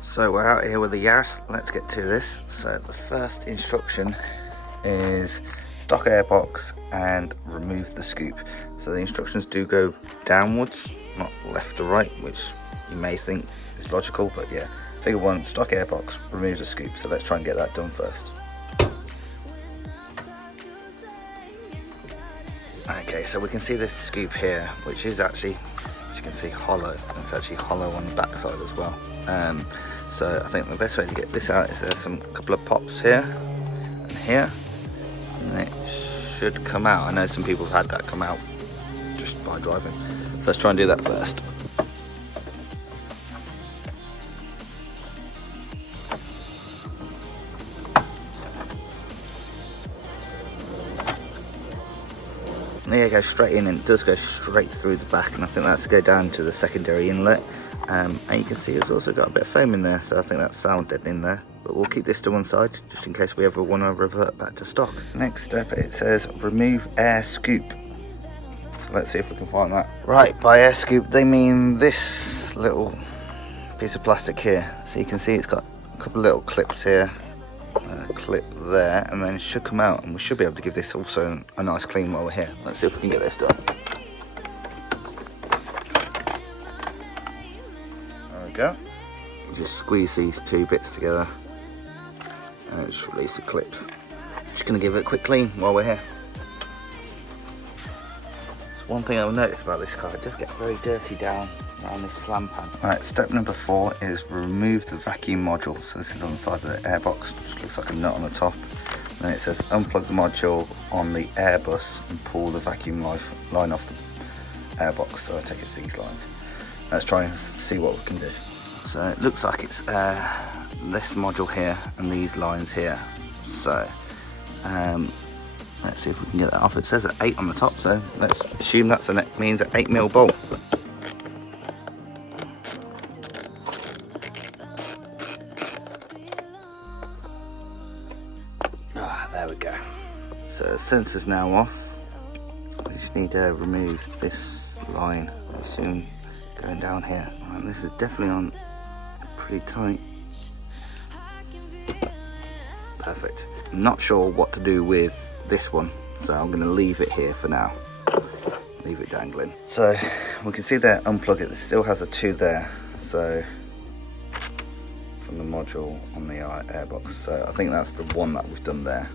So we're out here with the Yaris, let's get to this. So the first instruction is stock airbox and remove the scoop. So the instructions do go downwards, not left to right, which you may think is logical, but yeah. Figure 1, stock airbox, remove the scoop. So let's try and get that done first. Okay, so we can see this scoop here, which is actually, as you can see, hollow. It's actually hollow on the back side as well. So I think the best way to get this out is there's a couple of pops here and here, and it should come out. I know some people have had that come out just by driving, so let's try and do that first. And there you go, straight in, and it does go straight through the back, and I think that's to go down to the secondary inlet. And you can see it's also got a bit of foam in there, so I think that's sound dead in there. But we'll keep this to one side, just in case we ever want to revert back to stock. Next step, it says remove air scoop. So let's see if we can find that. Right, by air scoop, they mean this little piece of plastic here. So you can see it's got a couple of little clips here, a clip there, and then it should come out, and we should be able to give this also a nice clean while we're here. Let's see if we can get this done. Go. Just squeeze these two bits together and just release the clips. Just going to give it a quick clean while we're here. It's one thing I've noticed about this car, it does get very dirty down around this slam pan. Right, step number 4 is remove the vacuum module. So this is on the side of the airbox, which looks like a nut on the top. And then it says unplug the module on the Airbus and pull the vacuum line off the airbox. So I take it's these lines. Let's try and see what we can do. So it looks like it's this module here and these lines here. So let's see if we can get that off. It says at 8 on the top, so let's assume that's means an 8mm bolt. There we go. So the sensor's now off. We just need to remove this line. I assume going down here, and this is definitely on pretty tight. Perfect. I'm not sure what to do with this one, so I'm going to leave it here for now. Leave it dangling. So we can see there, unplug it. It still has a 2 there, so from the module on the airbox. So I think that's the one that we've done there.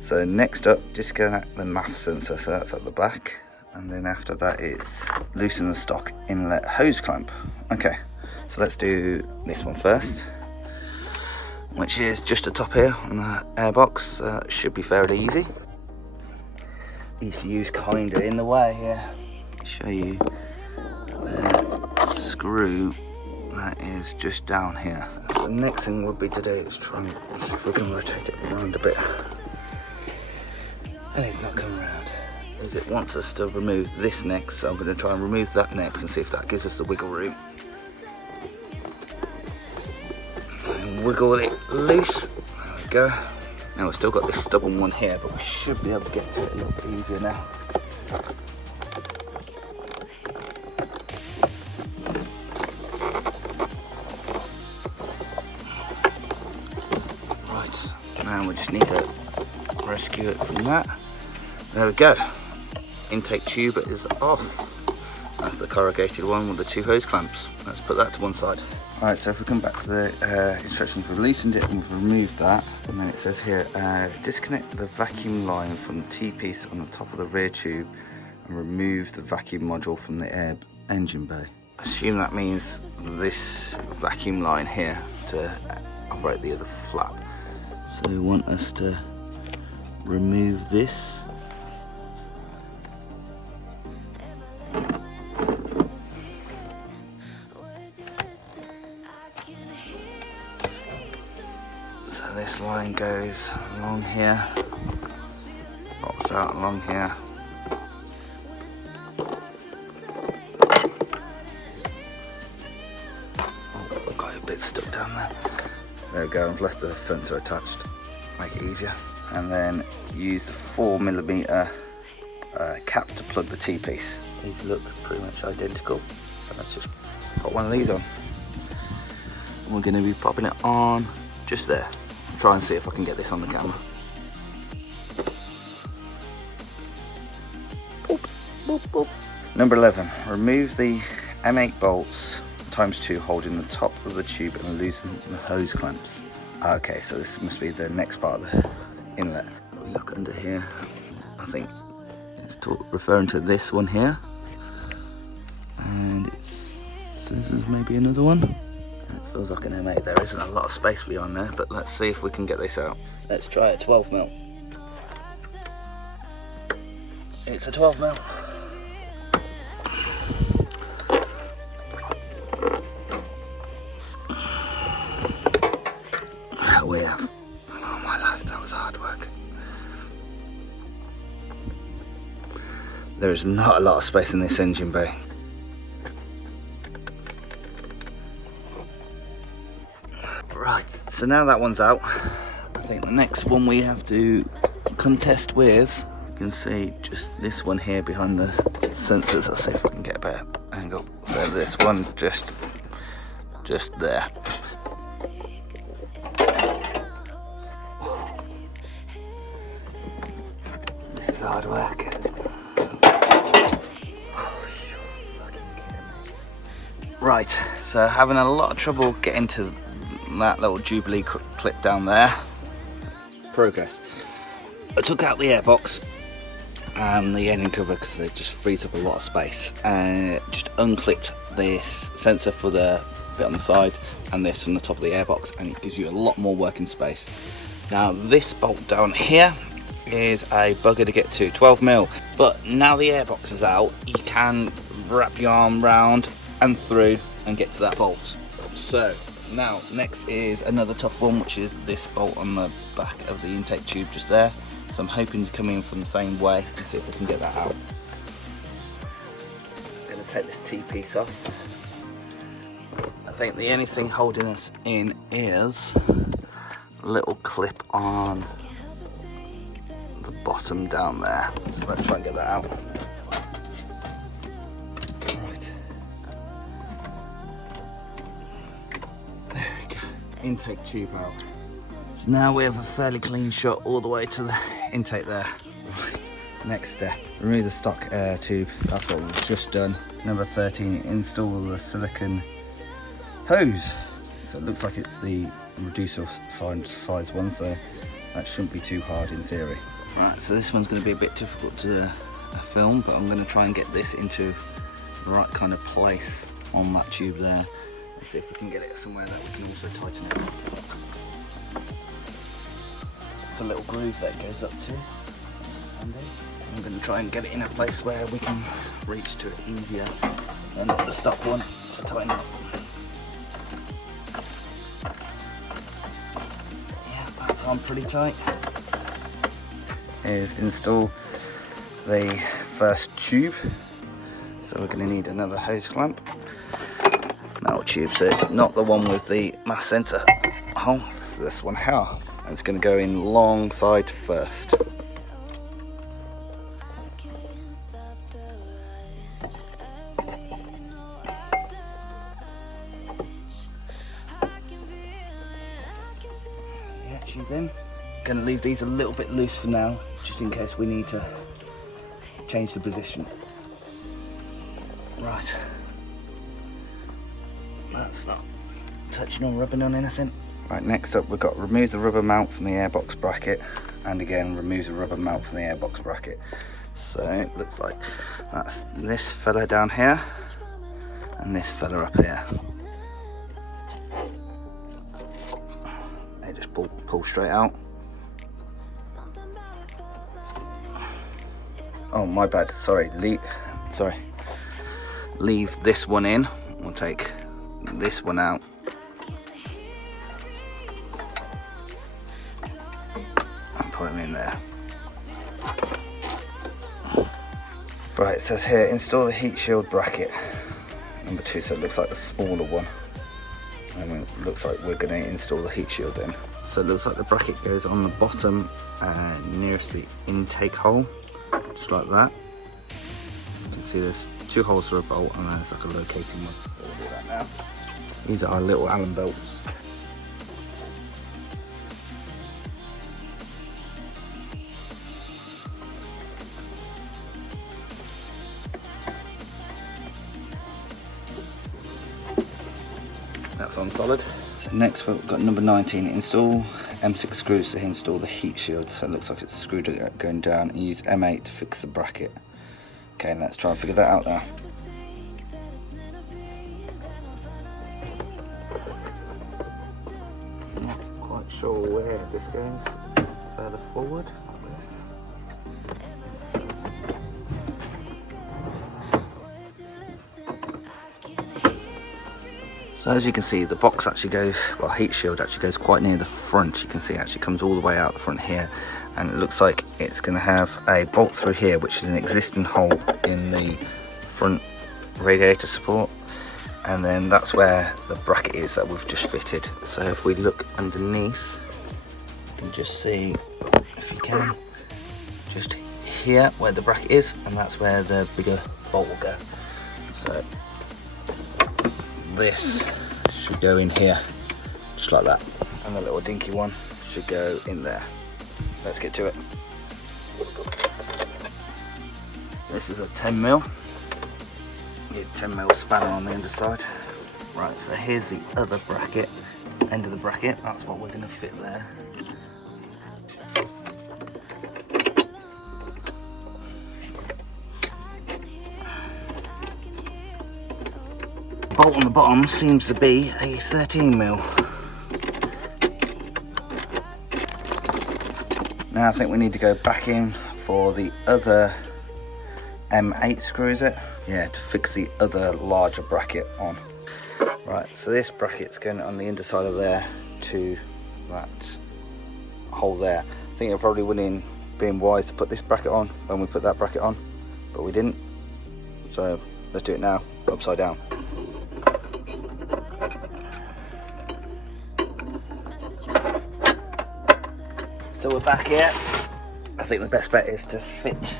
So next up, disconnect the MAF sensor. So that's at the back. And then after that it's loosen the stock inlet hose clamp. Okay, so let's do this one first, which is just the top here on the airbox. Should be fairly easy. ECU's kind of in the way here. Show you the screw that is just down here. So the next thing would be to do is try and see if we can rotate it around a bit. And it's not coming around. Is it wants us to remove this next, so I'm going to try and remove that next and see if that gives us the wiggle room. And wiggle it loose. There we go. Now we've still got this stubborn one here, but we should be able to get to it a little bit easier now. Right, now we just need to rescue it from that. There we go. Intake tube is off. That's the corrugated one with the 2 hose clamps. Let's put that to one side. Alright, so if we come back to the instructions, we've loosened it and we've removed that. And then it says here, disconnect the vacuum line from the T-piece on the top of the rear tube and remove the vacuum module from the engine bay. Assume that means this vacuum line here to operate the other flap. So we want us to remove this. So this line goes along here, pops out along here. Oh, I've got a bit stuck down there. There we go, I've left the sensor attached, make it easier. and then use the 4mm cap to plug the T-piece. These look pretty much identical, so let's just put one of these on. And we're going to be popping it on just there. Try and see if I can get this on the camera. Boop, boop, boop. Number 11, remove the M8 bolts ×2 holding the top of the tube and loosen the hose clamps. Okay, so this must be the next part of the inlet. Look under here, I think it's referring to this one here, and this is maybe another one. It feels like an M8. There isn't a lot of space beyond there, but let's see if we can get this out. Let's try a 12mm. It's a 12mm. We have. Oh my life, that was hard work. There is not a lot of space in this engine bay. Right, so now that one's out, I think the next one we have to contest with, you can see just this one here behind the sensors. I'll see if I can get a better angle. So this one just there. This is hard work. Right, so having a lot of trouble getting to that little Jubilee clip down there. Progress. I took out the airbox and the engine cover because it just frees up a lot of space, and just unclipped this sensor for the bit on the side and this from the top of the airbox, and it gives you a lot more working space. Now this bolt down here is a bugger to get to, 12mm, but now the airbox is out, you can wrap your arm round and through and get to that bolt. So now next is another tough one, which is this bolt on the back of the intake tube just there. So I'm hoping to come in from the same way and see if we can get that out. I'm going to take this T-piece off. I think the only thing holding us in is a little clip on the bottom down there. So let's try and get that out. Right. There we go. Intake tube out. So now we have a fairly clean shot all the way to the intake there. Right. Next step, remove the stock air tube. That's what we've just done. Number 13, install the silicone hose. So it looks like it's the reducer size one, so that shouldn't be too hard in theory. Right, so this one's going to be a bit difficult to film, but I'm going to try and get this into the right kind of place on that tube there. Let's see if we can get it somewhere that we can also tighten it up. There's a little groove that it goes up to. I'm going to try and get it in a place where we can reach to it easier than the stock one to tighten up. Yeah, that's on pretty tight. Is install the first tube. So we're going to need another hose clamp. Metal tube, so it's not the one with the mass sensor hole, it's this one here. And it's going to go in long side first. Yeah, she's in. Going to leave these a little bit loose for now, just in case we need to change the position. Right. That's not touching or rubbing on anything. Right, next up we've got remove the rubber mount from the airbox bracket, and again remove the rubber mount from the airbox bracket. So it looks like that's this fella down here and this fella up here. They just pull straight out. Oh, my bad, sorry, leave this one in. We'll take this one out. And put them in there. Right, it says here, install the heat shield bracket. Number 2, so it looks like the smaller one. And we'll looks like we're going to install the heat shield in. So it looks like the bracket goes on the bottom nearest the intake hole, just like that. You can see there's 2 holes for a bolt and there's like a locating one. So we'll do that now. These are our little Allen belts. That's on solid. So next we've got number 19, install M6 screws to install the heat shield. So it looks like it's screwed going down, and use M8 to fix the bracket. Okay, let's try and figure that out now. Not quite sure where this goes. Further forward, like this. So as you can see, the box actually goes, well, heat shield actually goes quite near the front. You can see it actually comes all the way out the front here, and it looks like it's going to have a bolt through here, which is an existing hole in the front radiator support, and then that's where the bracket is that we've just fitted. So if we look underneath, you can just see, if you can, just here where the bracket is, and that's where the bigger bolt will go. So this should go in here, just like that, and the little dinky one should go in there. Let's get to it. This is a 10mm. Need 10mm spanner on the underside. Right, so here's the other bracket, end of the bracket. That's what we're going to fit there. Bolt on the bottom seems to be a 13mm. Now I think we need to go back in for the other M8 screw, is it? Yeah, to fix the other larger bracket on. Right, so this bracket's going on the underside of there to that hole there. I think it probably would have been wise to put this bracket on when we put that bracket on, but we didn't. So let's do it now, upside down. So we're back here. I think the best bet is to fit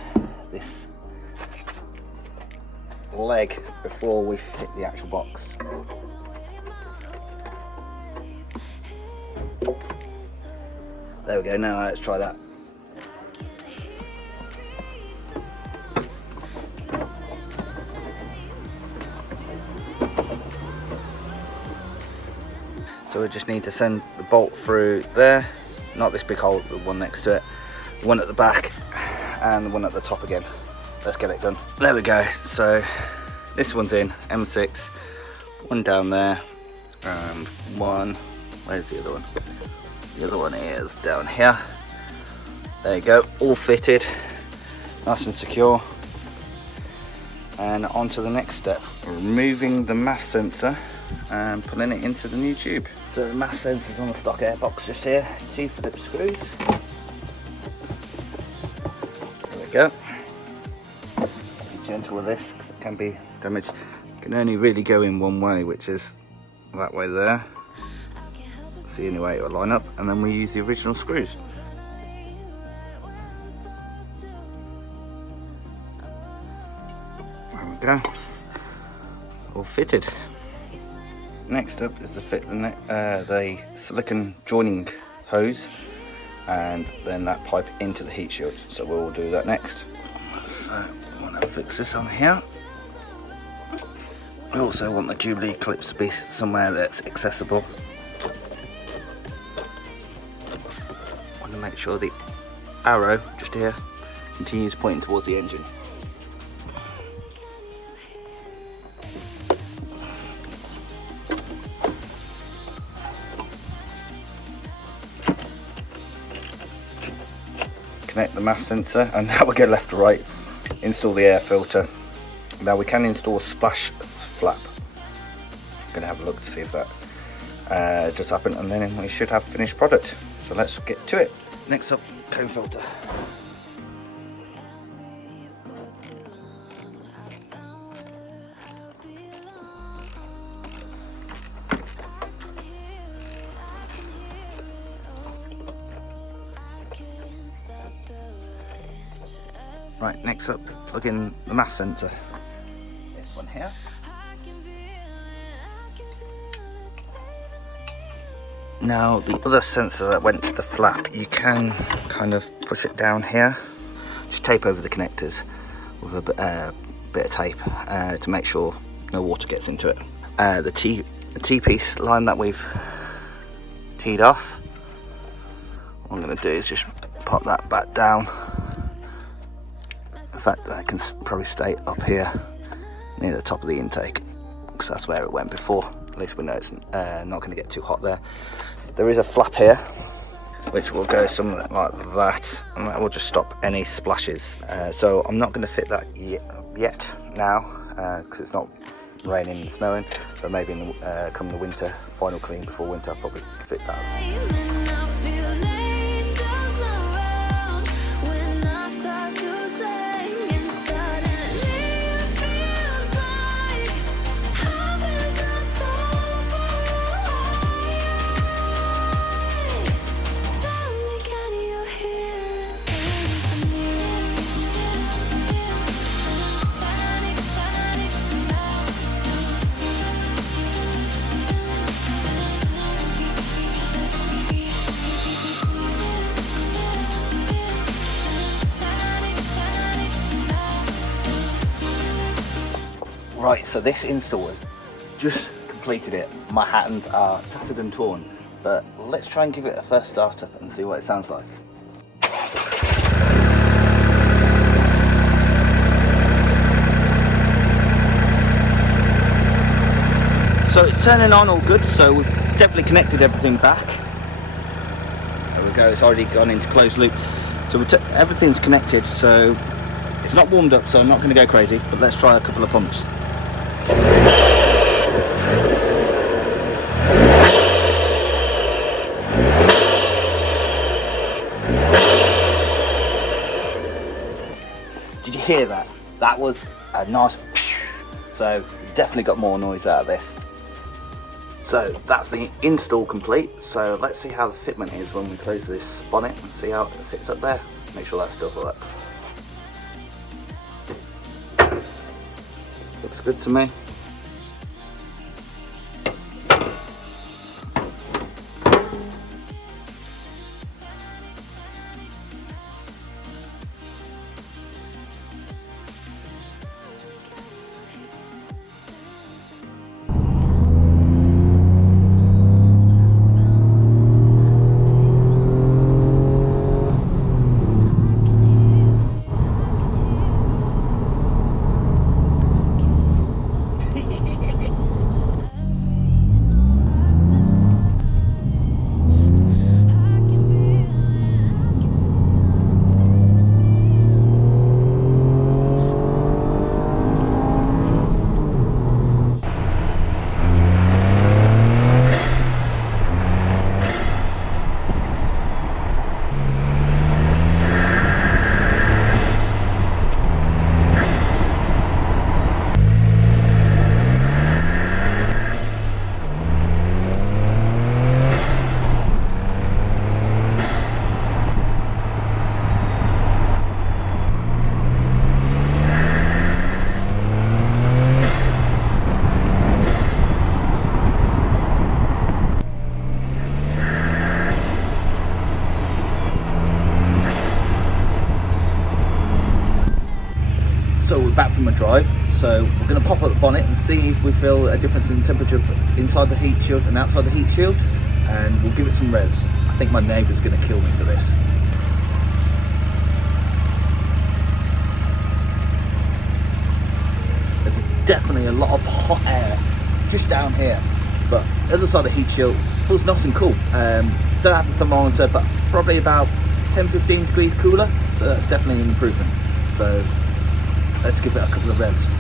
this leg before we fit the actual box. There we go, now let's try that. So we just need to send the bolt through there. Not this big hole, the one next to it, the one at the back, and the one at the top again. Let's get it done. There we go. So this one's in, M6, one down there, and one, where's the other one? The other one is down here. There you go, all fitted, nice and secure. And on to the next step, removing the mass sensor and putting it into the new tube. So the mass sensor's on the stock air box just here, 2 Phillips screws. There we go. Be gentle with this because it can be damaged. You can only really go in one way, which is that way there. That's the only way it will line up, and then we use the original screws. There we go, all fitted. Next up is to fit the silicone joining hose and then that pipe into the heat shield. So we'll do that next. So I want to fix this on here. I also want the Jubilee clips to be somewhere that's accessible. I want to make sure the arrow just here continues pointing towards the engine. Connect the mass sensor, and now we go left to right. Install the air filter. Now we can install a splash flap. I'm going to have a look to see if that does happen, and then we should have finished product. So let's get to it. Next up, cone filter. Right, next up, plug in the mass sensor. This one here. Now the other sensor that went to the flap, you can kind of push it down here. Just tape over the connectors with a bit of tape to make sure no water gets into it. The T-piece line that we've teed off, what I'm going to do is just pop that back down. In fact, that can probably stay up here near the top of the intake, because that's where it went before. At least we know it's not going to get too hot there. There is a flap here, which will go something like that, and that will just stop any splashes. So I'm not going to fit that yet now, because it's not raining and snowing, but maybe in the, come the winter, final clean before winter, I'll probably fit that. Right, so this install has just completed it. My hands are tattered and torn, but let's try and give it a first startup and see what it sounds like. So it's turning on all good, so we've definitely connected everything back. There we go, it's already gone into closed loop. So everything's connected, so it's not warmed up, so I'm not going to go crazy, but let's try a couple of pumps. Did you hear that? That was a nice so definitely got more noise out of this. So that's the install complete. So let's see how the fitment is when we close this bonnet and see how it fits up there. Make sure that still works. Looks good to me. So we're back from a drive, so we're going to pop up the bonnet and see if we feel a difference in temperature inside the heat shield and outside the heat shield, and we'll give it some revs. I think my neighbour's going to kill me for this. There's definitely a lot of hot air just down here, but the other side of the heat shield feels nice and cool. Don't have the thermometer, but probably about 10-15 degrees cooler, so that's definitely an improvement. So let's give it a couple of revs.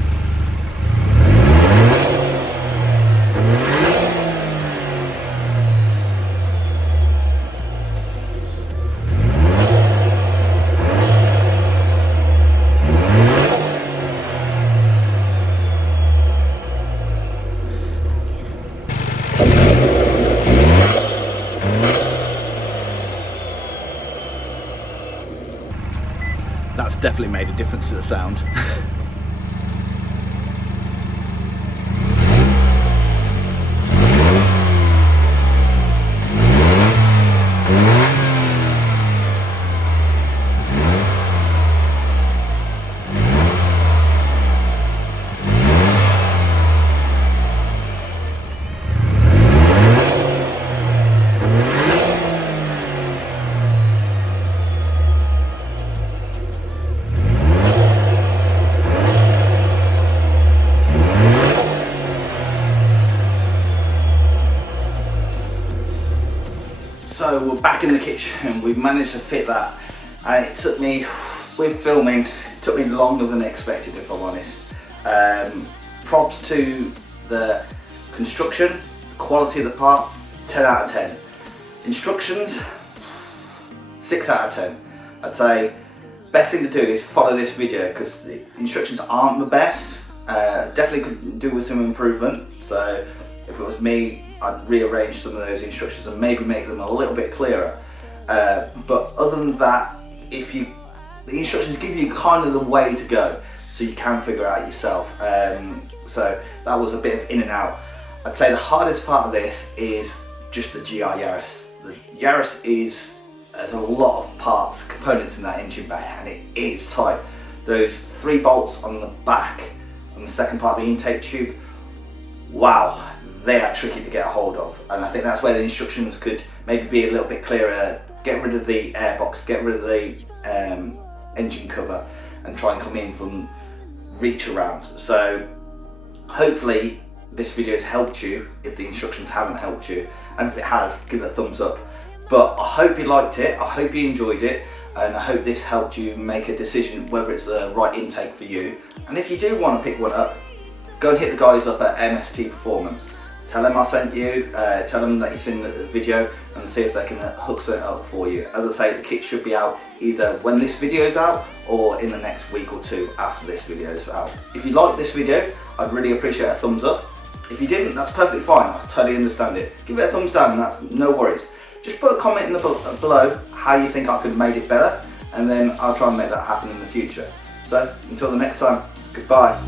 that's definitely made a difference to the sound. So we're back in the kitchen, we've managed to fit that, and it took me, with filming, it took me longer than expected, if I'm honest. Props to the construction, quality of the part, 10 out of 10. Instructions, 6 out of 10. I'd say best thing to do is follow this video, because the instructions aren't the best. Definitely could do with some improvement, so if it was me, I'd rearrange some of those instructions and maybe make them a little bit clearer. But other than that, the instructions give you kind of the way to go, so you can figure it out yourself. So that was a bit of in and out. I'd say the hardest part of this is just the GR Yaris. The Yaris there's a lot of parts, components in that engine bay, and it is tight. Those 3 bolts on the back, on the second part of the intake tube, wow, they are tricky to get a hold of, and I think that's where the instructions could maybe be a little bit clearer. Get rid of the airbox, get rid of the engine cover, and try and come in from reach around. So hopefully this video has helped you if the instructions haven't helped you, and if it has, give it a thumbs up. But I hope you liked it, I hope you enjoyed it, and I hope this helped you make a decision whether it's the right intake for you. And if you do want to pick one up, go and hit the guys up at MST Performance. Tell them I sent you, tell them that you've seen the video, and see if they can hook something up for you. As I say, the kit should be out either when this video is out or in the next week or 2 after this video is out. If you liked this video, I'd really appreciate a thumbs up. If you didn't, that's perfectly fine, I totally understand it. Give it a thumbs down, and that's no worries. Just put a comment in the below how you think I could have made it better, and then I'll try and make that happen in the future. So until the next time, goodbye.